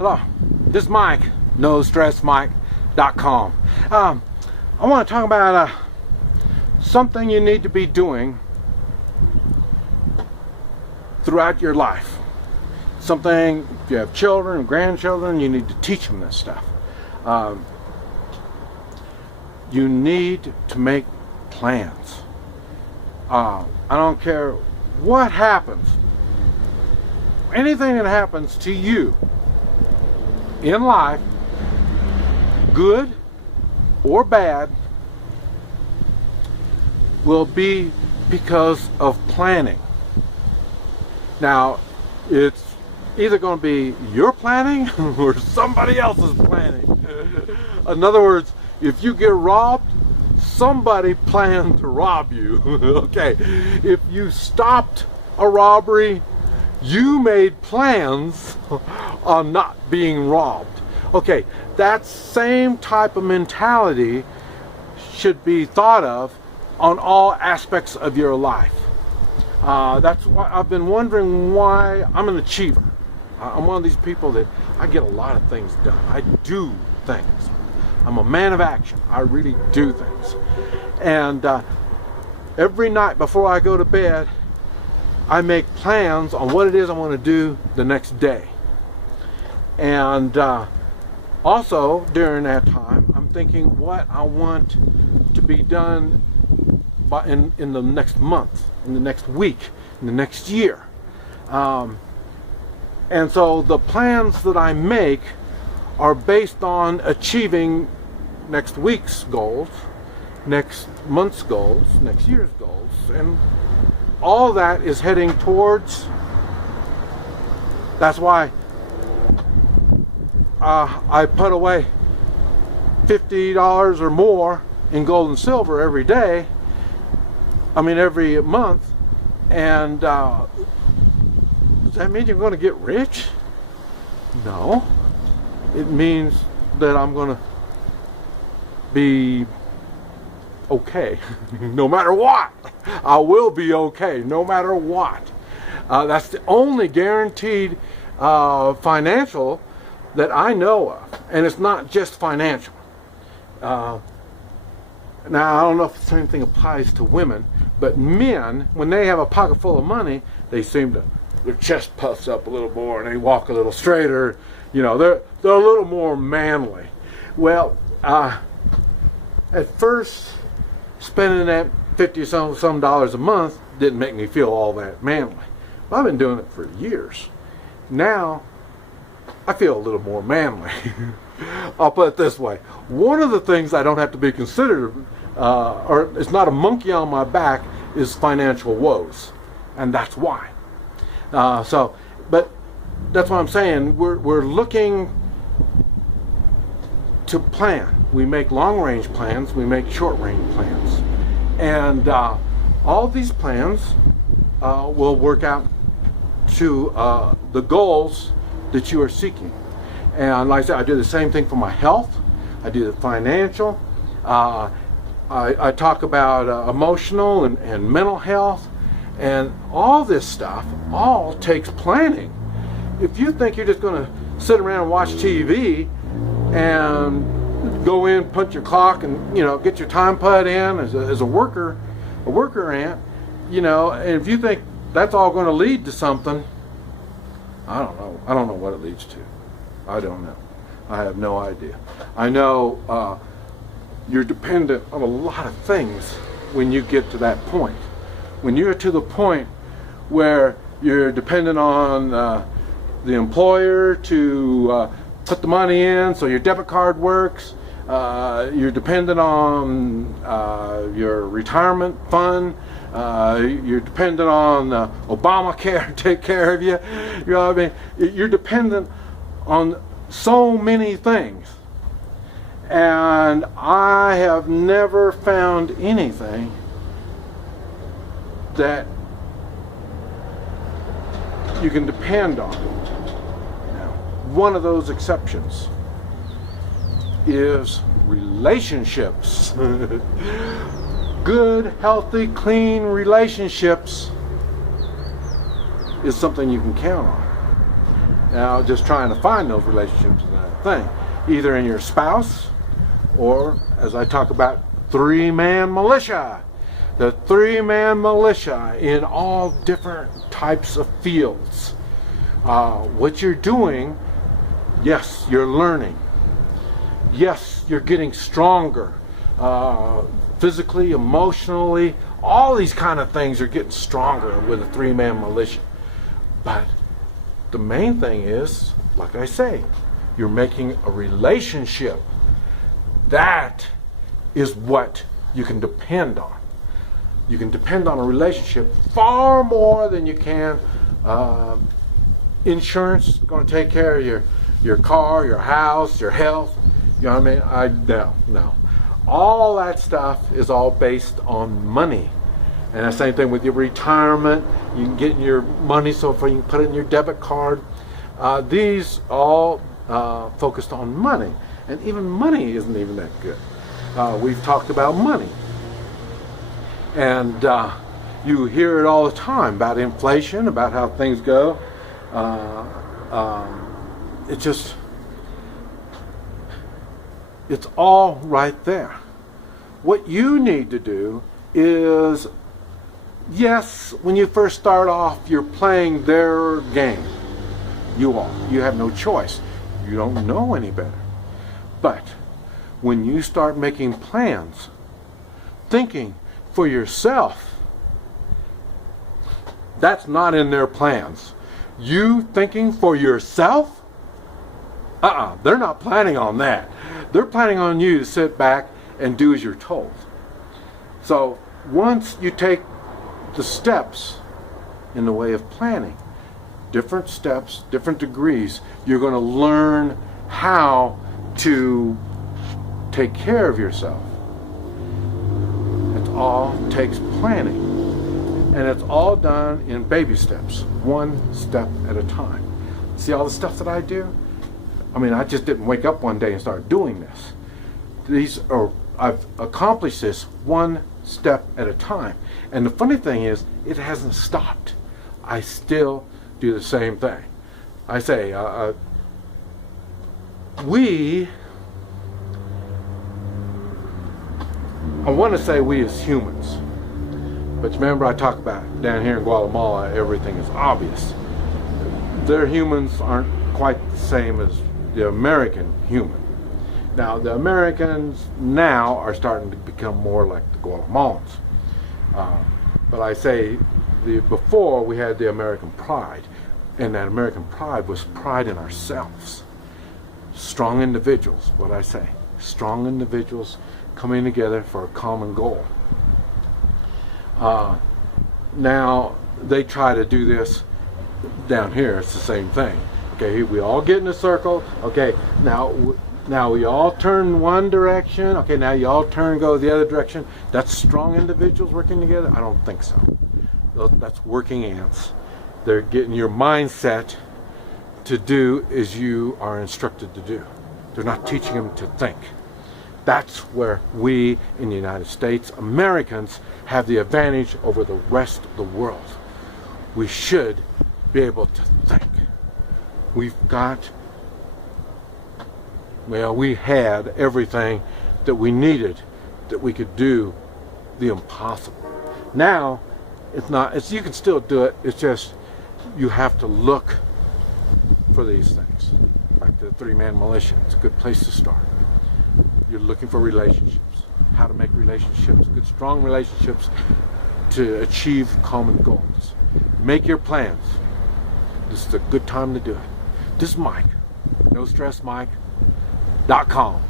Hello, this is Mike, NoStressMike.com. I want to talk about something you need to be doing throughout your life. Something, if you have children, grandchildren, you need to teach them this stuff. You need to make plans. I don't care what happens. Anything that happens to you in life, good or bad, will be because of planning. Now, it's either going to be your planning or somebody else's planning. In other words, if you get robbed, somebody planned to rob you. Okay, if you stopped a robbery, you made plans on not being robbed. Okay, that same type of mentality should be thought of on all aspects of your life. That's why I've been wondering why I'm an achiever. I'm one of these people that I get a lot of things done. I do things. I'm a man of action. I really do things. And every night before I go to bed, I make plans on what it is I want to do the next day. And also during that time, I'm thinking what I want to be done in the next month, in the next week, in the next year. And so the plans that I make are based on achieving next week's goals, next month's goals, next year's goals, and all that is heading towards. That's why I put away $50 or more in gold and silver every day. I mean every month. And does that mean you're going to get rich? No. It means that I'm going to be okay. No matter what, I will be okay no matter what. That's the only guaranteed financial that I know of, and it's not just financial. Now I don't know if the same thing applies to women, but men, when they have a pocket full of money, they seem to, their chest puffs up a little more and they walk a little straighter. You know, they're a little more manly. Well, at first, spending that $50 some dollars a month didn't make me feel all that manly. Well, I've been doing it for years. Now, I feel a little more manly. I'll put it this way. One of the things I don't have to be considered, or it's not a monkey on my back, is financial woes. And that's why. But that's what I'm saying. We're looking to plan. We make long-range plans. We make short-range plans. And all these plans will work out to the goals that you are seeking. And like I said, I do the same thing for my health. I do the financial. I talk about emotional and mental health. And all this stuff all takes planning. If you think you're just going to sit around and watch TV and go in, punch your clock, and get your time put in as a worker ant, and if you think that's all going to lead to something, I don't know. I don't know what it leads to. I don't know. I have no idea. I know you're dependent on a lot of things when you get to that point. When you're to the point where you're dependent on the employer to put the money in so your debit card works, you're dependent on your retirement fund, you're dependent on Obamacare to take care of you. You know what I mean? You're dependent on so many things. And I have never found anything that you can depend on. Now, one of those exceptions is relationships. Good, healthy, clean relationships is something you can count on. Now, just trying to find those relationships is another thing. Either in your spouse, or as I talk about, three-man militia. The three-man militia in all different types of fields. What you're doing, yes, you're learning. Yes, you're getting stronger. Physically, emotionally, all these kind of things are getting stronger with a three-man militia. But the main thing is, like I say, you're making a relationship. That is what you can depend on. You can depend on a relationship far more than you can insurance. Is going to take care of your car, your house, your health. You know what I mean? No. All that stuff is all based on money. And the same thing with your retirement. You can get your money so you can put it in your debit card. These all focused on money. And even money isn't even that good. We've talked about money. And you hear it all the time about inflation, about how things go. It's all right there. What you need to do is, yes, when you first start off, you're playing their game. You have no choice. You don't know any better. But when you start making plans, thinking for yourself, that's not in their plans. You thinking for yourself? They're not planning on that. They're planning on you to sit back and do as you're told. So once you take the steps in the way of planning, different steps, different degrees, you're going to learn how to take care of yourself. It all takes planning. And it's all done in baby steps, one step at a time. See all the stuff that I do? I mean, I just didn't wake up one day and start doing this. I've accomplished this one step at a time. And the funny thing is, it hasn't stopped. I still do the same thing. I say, I want to say we as humans, but remember I talk about down here in Guatemala, everything is obvious. Their humans aren't quite the same as the American human. Now, the Americans now are starting to become more like the Guatemalans. But I say, before we had the American pride, and that American pride was pride in ourselves. Strong individuals, what I say, strong individuals coming together for a common goal. Now, they try to do this down here, it's the same thing. Okay, we all get in a circle. Okay, now we all turn one direction. Okay, now you all go the other direction. That's strong individuals working together? I don't think so. That's working ants. They're getting your mindset to do as you are instructed to do. They're not teaching them to think. That's where we in the United States, Americans, have the advantage over the rest of the world. We should be able to think. We had everything that we needed, that we could do the impossible. Now, you can still do it, it's just you have to look for these things. Like the three-man militia, it's a good place to start. You're looking for relationships, how to make relationships, good strong relationships to achieve common goals. Make your plans. This is a good time to do it. This is Mike, NoStressMike.com.